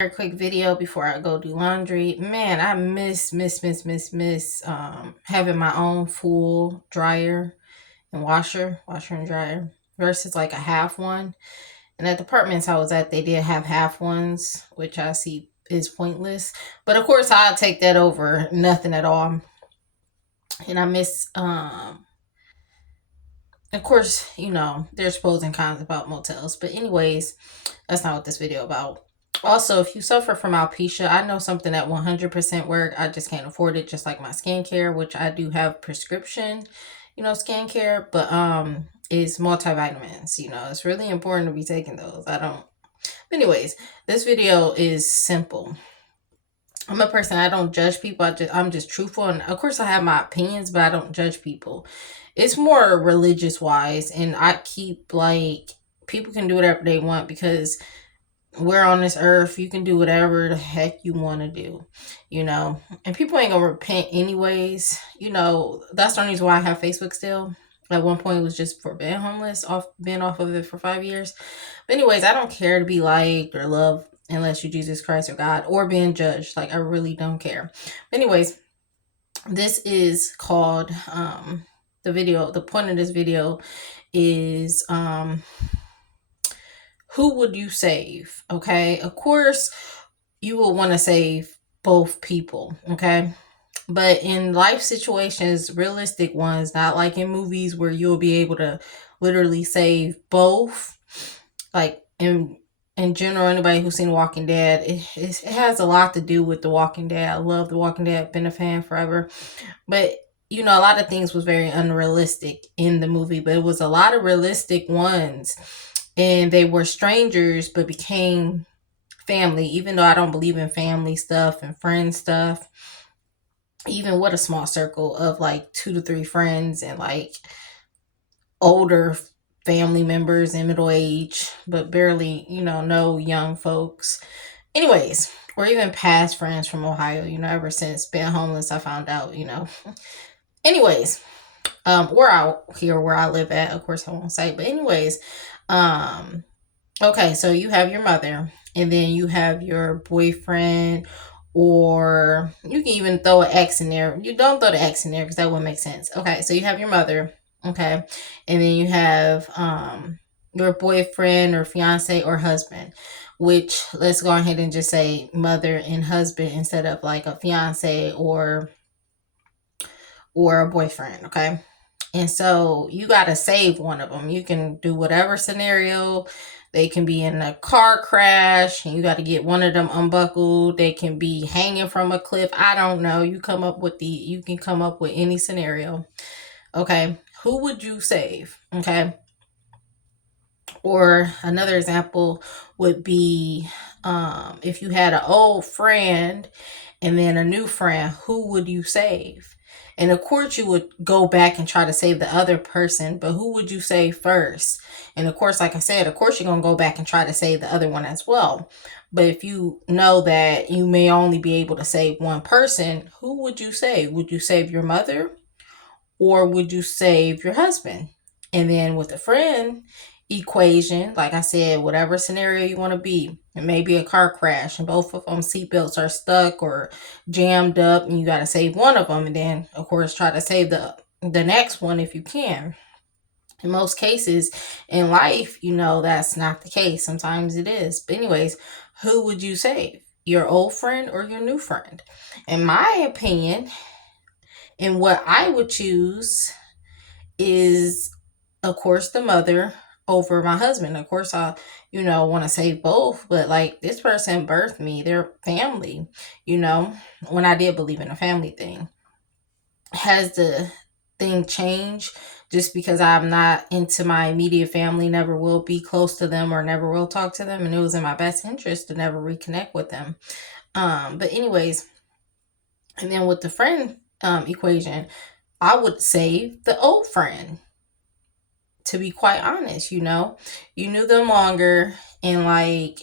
Very quick video before I go do laundry. Man, I miss having my own full dryer and washer and dryer versus like a half one. And at the apartments I was at, they did have half ones, which I see is pointless. But of course, I'll take that over nothing at all. And I miss, of course, there's pros and cons about motels. But anyways, that's not what this video about. Also, if you suffer from alopecia, I know something that 100% work. I just can't afford it, just like my skincare, which I do have prescription, skincare, but is multivitamins. It's really important to be taking those. I don't. Anyways, this video is simple. I'm a person, I don't judge people. I'm just truthful, and of course I have my opinions, but I don't judge people. It's more religious wise, and I keep like people can do whatever they want because we're on this earth. You can do whatever the heck you want to do, and people ain't gonna repent anyways. That's the reason why I have Facebook still. At one point it was just for being homeless, being off of it for 5 years. But anyways, I don't care to be liked or loved unless you Jesus Christ or God, or being judged. Like, I really don't care. Anyways, this is called the point of this video is who would you save? Okay, of course you will want to save both people, okay? But in life situations, realistic ones, not like in movies where you'll be able to literally save both. Like in general, anybody who's seen Walking Dead, it has a lot to do with The Walking Dead. I love The Walking Dead, been a fan forever. But a lot of things was very unrealistic in the movie, but it was a lot of realistic ones. And they were strangers but became family, even though I don't believe in family stuff and friend stuff. Even with a small circle of like 2 to 3 friends and like older family members in middle age, but barely, no young folks. Anyways, or even past friends from Ohio, ever since being homeless, I found out, Anyways, we're out here where I live at. Of course, I won't say, but anyways, okay, so you have your mother, and then you have your boyfriend, or you can even throw an ex in there. You don't throw the ex in there because that wouldn't make sense. Okay, so you have your mother, okay, and then you have your boyfriend or fiance or husband. Which, let's go ahead and just say mother and husband instead of like a fiance or a boyfriend, okay? And so you got to save one of them. You can do whatever scenario. They can be in a car crash and you got to get one of them unbuckled. They can be hanging from a cliff. I don't know. You can come up with any scenario. Okay. Who would you save? Okay. Or another example would be if you had an old friend and then a new friend, who would you save? And of course, you would go back and try to save the other person, but who would you save first? And of course, like I said, of course, you're going to go back and try to save the other one as well. But if you know that you may only be able to save one person, who would you save? Would you save your mother or would you save your husband? And then with a friend equation, like I said, whatever scenario you want to be, it may be a car crash and both of them seatbelts are stuck or jammed up and you got to save one of them, and then of course try to save the next one if you can. In most cases in life, that's not the case. Sometimes it is, but anyways, who would you save? Your old friend or your new friend? In my opinion, and what I would choose is, of course, the mother over my husband. Of course, I, want to save both, but like this person birthed me, their family, when I did believe in a family thing. Has the thing changed just because I'm not into my immediate family, never will be close to them or never will talk to them? And it was in my best interest to never reconnect with them. But anyways, and then with the friend equation, I would save the old friend, to be quite honest. You knew them longer, and like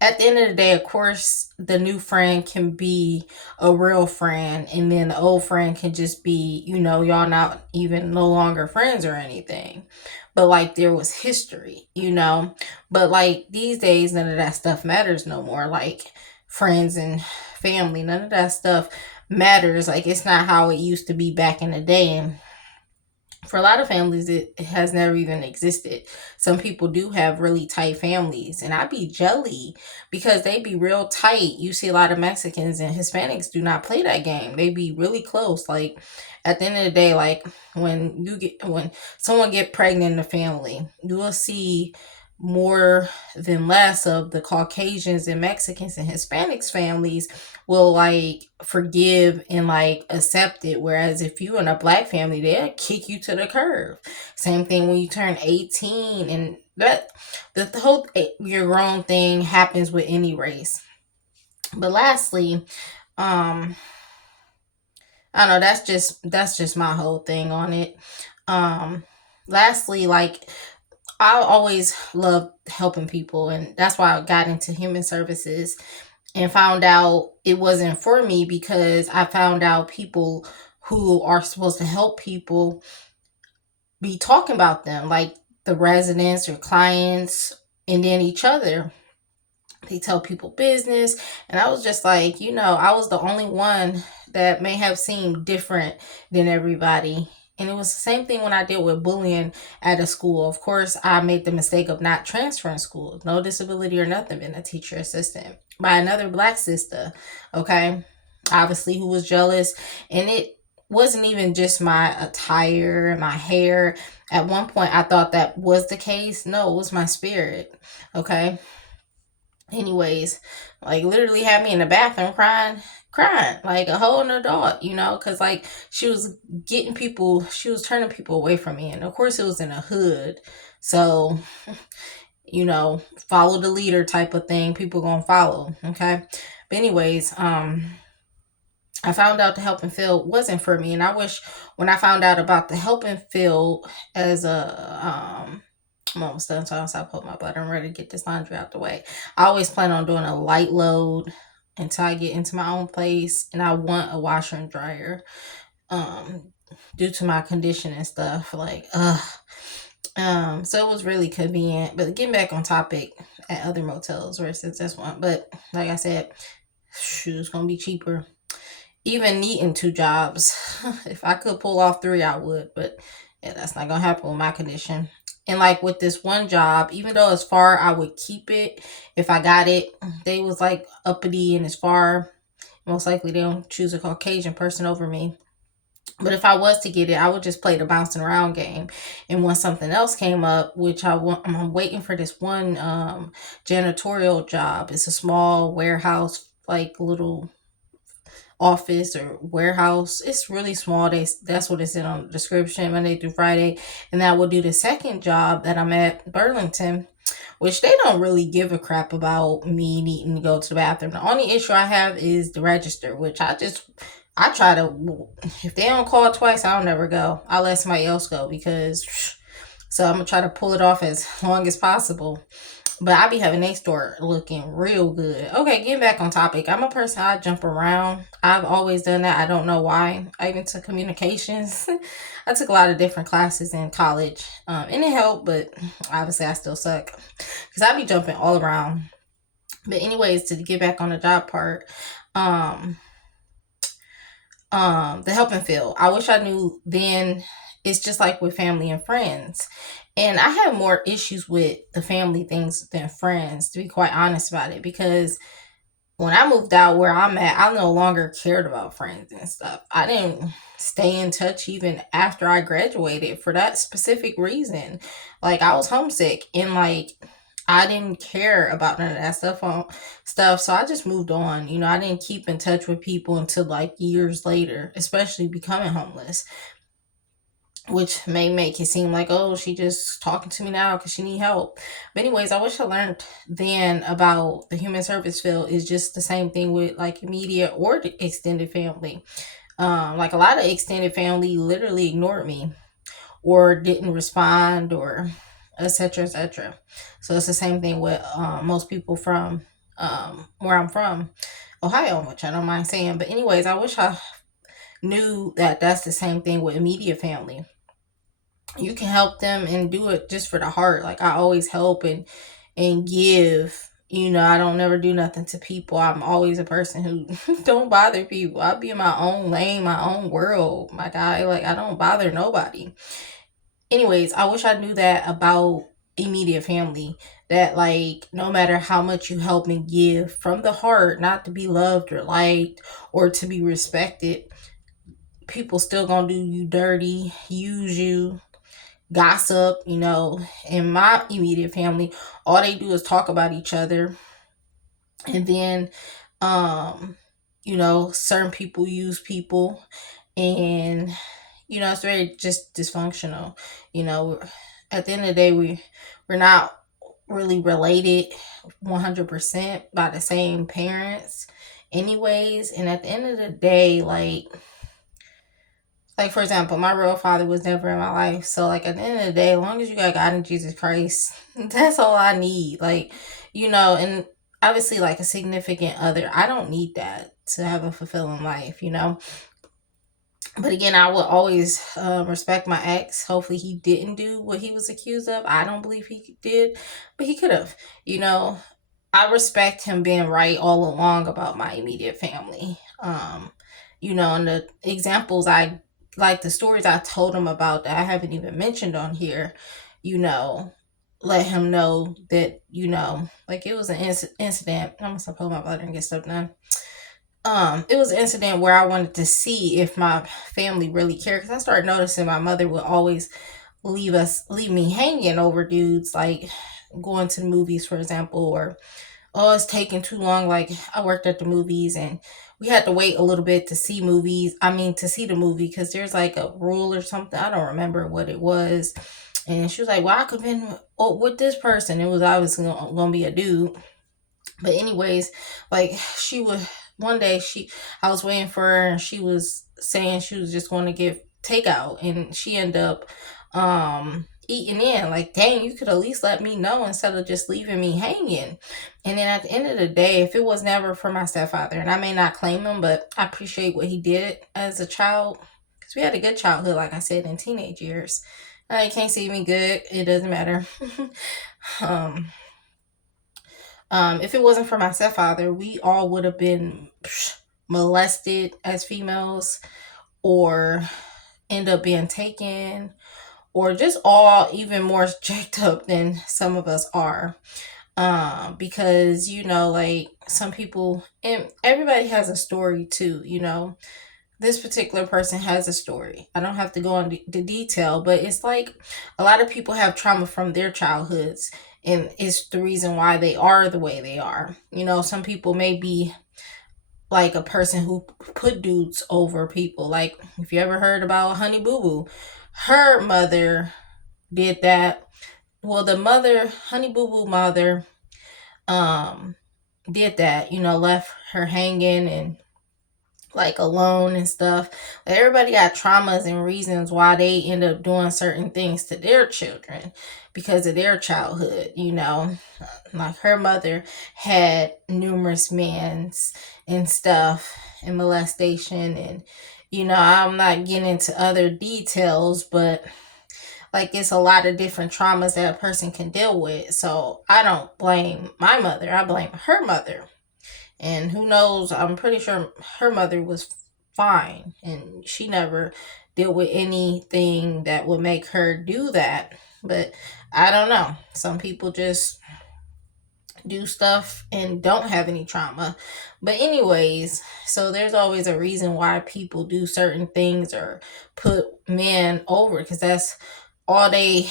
at the end of the day, of course, the new friend can be a real friend, and then the old friend can just be, y'all not even no longer friends or anything. But like there was history, But like these days, none of that stuff matters no more. Like friends and family, none of that stuff matters. Like it's not how it used to be back in the day. And for a lot of families, it has never even existed. Some people do have really tight families, and I'd be jelly because they be real tight. You see a lot of Mexicans and Hispanics do not play that game. They be really close. Like at the end of the day, like when someone get pregnant in the family, you will see more than less of the Caucasians and Mexicans and Hispanics families will like forgive and like accept it. Whereas if you in a black family, they'll kick you to the curb. Same thing when you turn 18, and that the whole you're grown thing happens with any race. But lastly, um, I don't know, that's just my whole thing on it. Um, lastly, like I always loved helping people, and that's why I got into human services and found out it wasn't for me because I found out people who are supposed to help people be talking about them, like the residents or clients, and then each other. They tell people business, and I was just like, I was the only one that may have seemed different than everybody. And it was the same thing when I did with bullying at a school. Of course, I made the mistake of not transferring schools, no disability or nothing, being a teacher assistant by another black sister. Okay, obviously, who was jealous, and it wasn't even just my attire and my hair. At one point, I thought that was the case. No, it was my spirit. Okay, anyways, like literally had me in the bathroom crying like a whole adult, because like she was turning people away from me, and of course it was in a hood, so follow the leader type of thing, people gonna follow. Okay, but anyways, I found out the helping field wasn't for me, and I wish when I found out about the helping field as I'm almost done, so I'll put my butter. I'm ready to get this laundry out the way. I always plan on doing a light load until I get into my own place, and I want a washer and dryer. Due to my condition and stuff, like so it was really convenient. But getting back on topic, at other motels where since that's one, but like I said, shoot, it's gonna be cheaper. Even needing two jobs, if I could pull off three, I would. But yeah, that's not gonna happen with my condition. And like with this one job, even though it's far, I would keep it if I got it. They was like uppity and it's far. Most likely they don't choose a Caucasian person over me. But if I was to get it, I would just play the bouncing around game. And when something else came up, which I'm waiting for this one janitorial job. It's a small warehouse, like little office or warehouse. It's really small. That's what it's in on the description, Monday through Friday. And I will do the second job that I'm at Burlington, which they don't really give a crap about me needing to go to the bathroom. The only issue I have is the register, which I try to, if they don't call twice, I'll never go. I'll let somebody else go because, so I'm gonna try to pull it off as long as possible. But I be having a store looking real good. Okay, getting back on topic. I'm a person, I jump around. I've always done that. I don't know why. I even took communications. I took a lot of different classes in college. And it helped, but obviously I still suck. Because I be jumping all around. But anyways, to get back on the job part, um, the helping field. I wish I knew then. It's just like with family and friends. And I have more issues with the family things than friends, to be quite honest about it, because when I moved out where I'm at, I no longer cared about friends and stuff. I didn't stay in touch even after I graduated for that specific reason. Like I was homesick, and like I didn't care about none of that stuff. So I just moved on. I didn't keep in touch with people until like years later, especially becoming homeless, which may make it seem like, oh, she just talking to me now because she need help. But anyways, I wish I learned then about the human service field is just the same thing with like immediate or the extended family. Like a lot of extended family literally ignored me or didn't respond, or etc., etc. So it's the same thing with most people from where I'm from, Ohio, which I don't mind saying. But anyways, I wish I knew that that's the same thing with immediate family. You can help them and do it just for the heart. Like I always help and give. You know, I don't never do nothing to people. I'm always a person who don't bother people. I'll be in my own lane, my own world, my guy. Like I don't bother nobody. Anyways, I wish I knew that about immediate family. That like no matter how much you help and give from the heart, not to be loved or liked or to be respected, people still gonna do you dirty, use you, gossip. You know, in my immediate family, all they do is talk about each other, and then um you know, certain people use people, and you know, it's very just dysfunctional. You know, at the end of the day, we're not really related 100% by the same parents anyways. And at the end of the day, like for example, my real father was never in my life. So like at the end of the day, as long as you got God and Jesus Christ, that's all I need. Like, you know, and obviously like a significant other, I don't need that to have a fulfilling life, you know. But again, I will always respect my ex. Hopefully, he didn't do what he was accused of. I don't believe he did, but he could have. You know, I respect him being right all along about my immediate family. You know, and the examples I like, the stories I told him about that I haven't even mentioned on here, you know, let him know that, you know, like it was an incident. I'm gonna stop holding my butter and get stuff done. It was an incident where I wanted to see if my family really cared, because I started noticing my mother would always leave me hanging over dudes, like going to the movies, for example, or oh, it's taking too long. Like I worked at the movies and we had to wait a little bit to see movies. I mean, to see the movie, because there's like a rule or something. I don't remember what it was. And she was like, "Well, I could have been with this person." It was obviously gonna be a dude. But anyways, like she would one day I was waiting for her and she was saying she was just going to get takeout, and she ended up eating in. Like, dang, you could at least let me know instead of just leaving me hanging. And then at the end of the day, if it was never for my stepfather, and I may not claim him, but I appreciate what he did as a child, because we had a good childhood, like I said, in teenage years. You can't see me good, it doesn't matter. um if it wasn't for my stepfather, we all would have been molested as females, or end up being taken, or just all even more jacked up than some of us are. Because you know, like some people, and everybody has a story too. You know, this particular person has a story. I don't have to go into the detail, but it's like a lot of people have trauma from their childhoods, and it's the reason why they are the way they are. You know, some people may be like a person who put dudes over people. Like if you ever heard about Honey Boo Boo, her mother did that. Well, the mother, Honey Boo Boo mother, um, did that. You know, left her hanging and like alone and stuff. Like, everybody got traumas and reasons why they end up doing certain things to their children because of their childhood, you know. Like her mother had numerous mans and stuff and molestation, and you know, I'm not getting into other details, but like it's a lot of different traumas that a person can deal with. So I don't blame my mother, I blame her mother. And who knows, I'm pretty sure her mother was fine and she never dealt with anything that would make her do that. But I don't know. Some people just do stuff and don't have any trauma. But anyways, so there's always a reason why people do certain things or put men over, because that's all they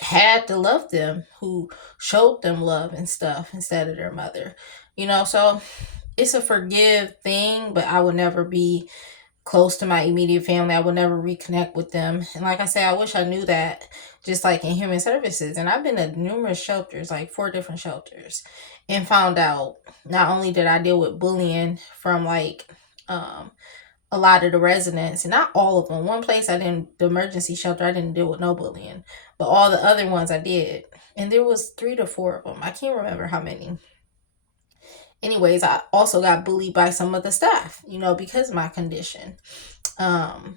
had to love them, who showed them love and stuff instead of their mother. You know, so it's a forgive thing, but I would never be close to my immediate family. I would never reconnect with them. And like I said, I wish I knew that, just like in human services. And I've been to numerous shelters, like 4 different shelters, and found out not only did I deal with bullying from like um a lot of the residents, and not all of them. One place I didn't, the emergency shelter, I didn't deal with no bullying, but all the other ones I did. and there was 3 to 4 of them. I can't remember how many. Anyways, I also got bullied by some of the staff, because of my condition. And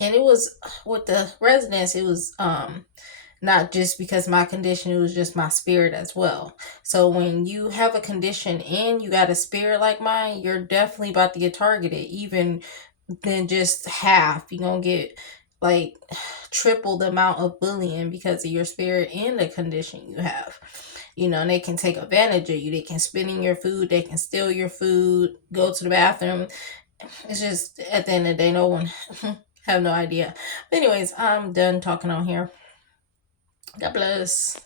it was with the residents, it was not just because of my condition, it was just my spirit as well. So when you have a condition and you got a spirit like mine, you're definitely about to get targeted, even than just half. You're gonna get like triple the amount of bullying because of your spirit and the condition you have. And they can take advantage of you. They can spit in your food. They can steal your food, go to the bathroom. It's just, at the end of the day, no one have no idea. But anyways, I'm done talking on here. God bless.